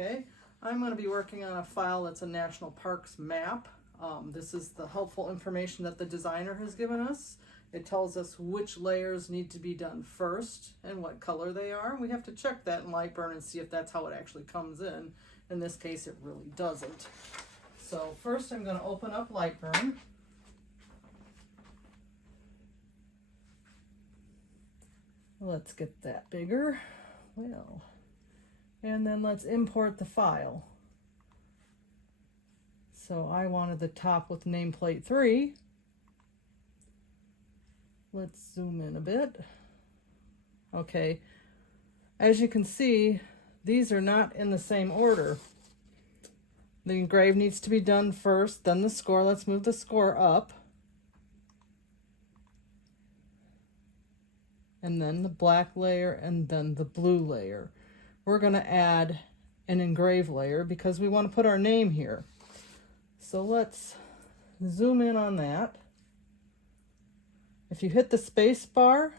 Okay, I'm going to be working on a file that's a national parks map. This is the helpful information that the designer has given us. It tells us which layers need to be done first and what color they are. We have to check that in Lightburn and see if that's how it actually comes in. In this case, it really doesn't. So first I'm going to open up Lightburn. Let's get that bigger. Well, and then let's import the file. So I wanted the top with nameplate 3. Let's zoom in a bit. Okay, as you can see, these are not in the same order. The engrave needs to be done first, then the score. Let's move the score up. And then the black layer, and then the blue layer. We're going to add an engrave layer because we want to put our name here. So let's zoom in on that. If you hit the space bar,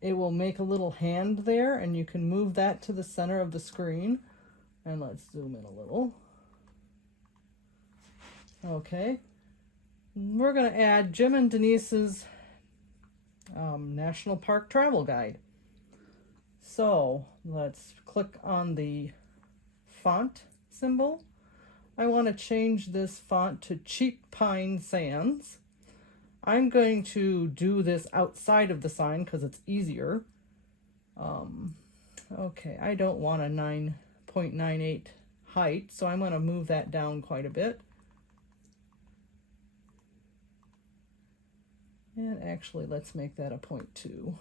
it will make a little hand there, and you can move that to the center of the screen. And let's zoom in a little. Okay. We're going to add Jim and Denise's National Park Travel Guide. So let's click on the font symbol. I want to change this font to Cheap Pine Sands. I'm going to do this outside of the sign because it's easier. Okay, I don't want a 9.98 height, so I'm going to move that down quite a bit. And actually, let's make that a 0.2.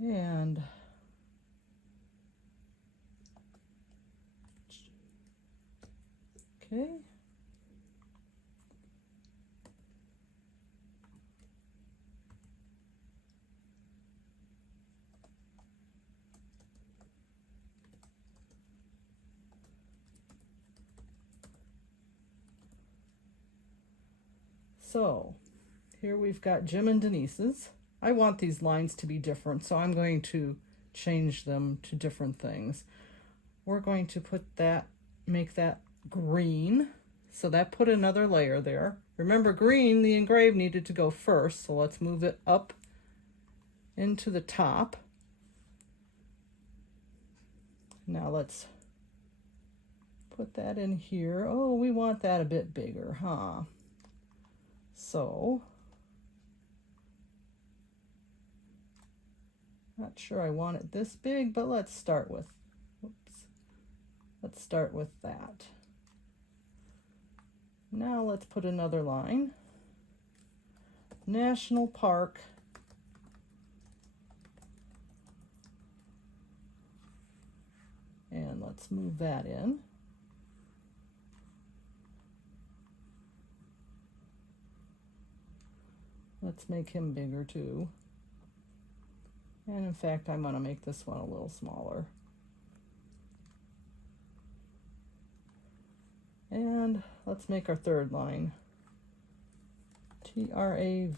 And okay. So here we've got Jim and Denise's. I want these lines to be different, so I'm going to change them to different things. We're going to put that, make that green. So that put another layer there. Remember, green, the engrave needed to go first, so let's move it up into the top. Now let's put that in here. Oh, we want that a bit bigger, huh? So, not sure I want it this big, but let's start with, let's start with that. Now let's put another line. National Park and let's move that in. Let's make him bigger too. And in fact, I'm going to make this one a little smaller. And let's make our third line. Travelguide.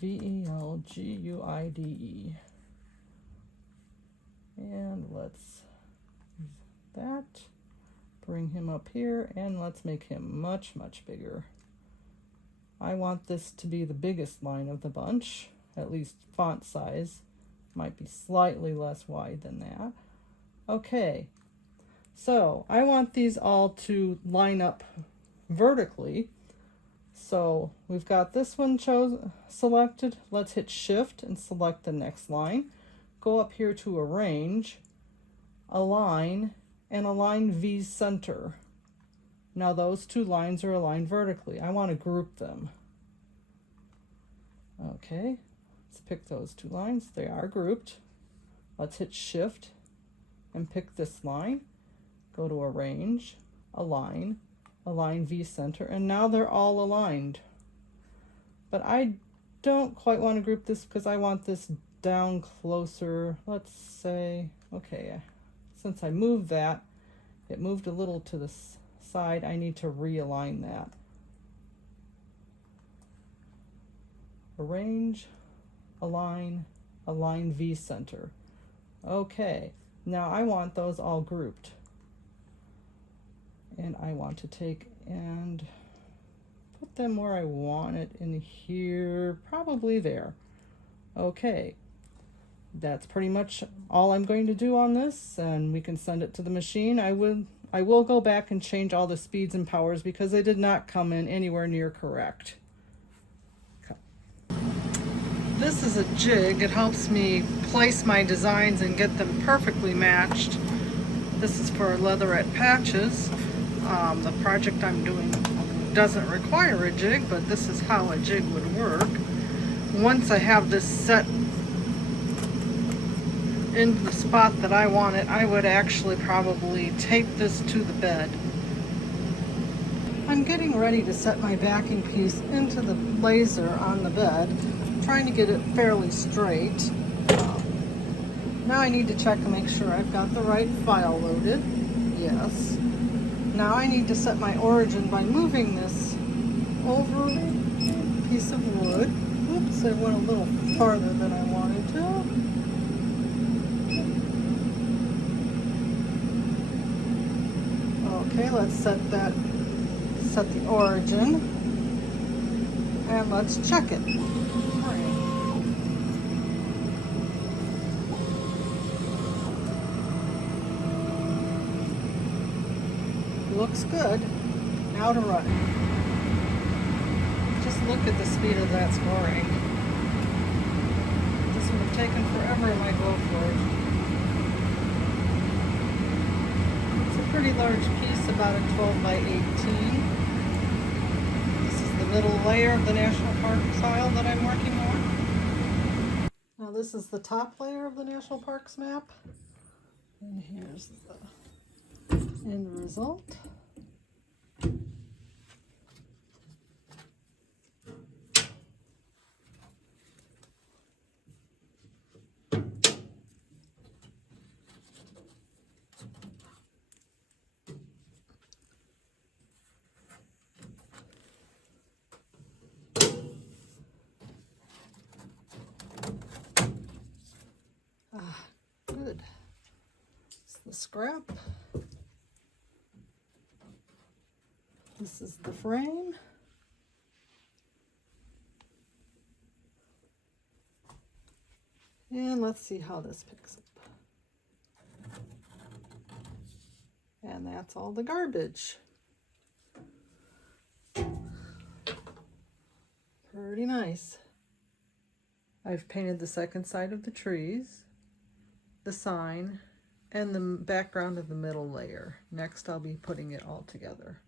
And let's use that. Bring him up here, and let's make him much, much bigger. I want this to be the biggest line of the bunch, at least font size. Might be slightly less wide than that. Okay, so I want these all to line up vertically. So we've got this one selected. Let's hit Shift and select the next line. Go up here to Arrange, Align, and align V's center. Now those two lines are aligned vertically. I want to group them. Okay, let's pick those two lines. They are grouped. Let's hit Shift and pick this line. Go to Arrange, Align, Align V center, and now they're all aligned. But I don't quite want to group this because I want this down closer. Let's say, okay, since I moved that, it moved a little to the side. I need to realign that. arrange, align, align V center. Okay, now I want those all grouped. And I want to take and put them where I want it in here, probably there. Okay, that's pretty much all I'm going to do on this, and we can send it to the machine. I will go back and change all the speeds and powers because they did not come in anywhere near correct. This is a jig. It helps me place my designs and get them perfectly matched. This is for leatherette patches. The project I'm doing doesn't require a jig, but this is how a jig would work. Once I have this set in the spot that I want it, I would actually probably tape this to the bed. I'm getting ready to set my backing piece into the laser on the bed. I'm trying to get it fairly straight. Now I need to check and make sure I've got the right file loaded. Yes. Now I need to set my origin by moving this over a piece of wood. Oops, I went a little farther than I wanted to. Okay, let's set the origin, and let's check it. Looks good. Now to run it. Just look at the speed of that scoring. This would have taken forever in my Glowforge. It's a pretty large piece, about a 12 by 18. This is the middle layer of the National Park tile that I'm working on. Now this is the top layer of the National Parks map. And here's the end result. Good. It's the scrap. This is the frame. And let's see how this picks up. And that's all the garbage. Pretty nice. I've painted the second side of the trees, the sign, and the background of the middle layer. Next, I'll be putting it all together.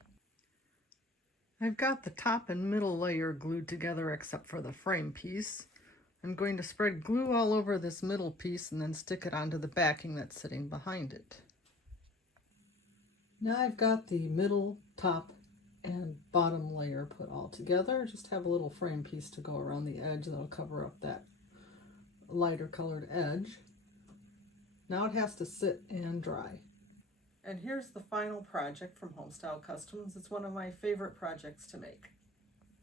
I've got the top and middle layer glued together except for the frame piece. I'm going to spread glue all over this middle piece and then stick it onto the backing that's sitting behind it. Now I've got the middle, top, and bottom layer put all together. Just have a little frame piece to go around the edge that'll cover up that lighter colored edge. Now it has to sit and dry. And here's the final project from Homestyle Customs. It's one of my favorite projects to make.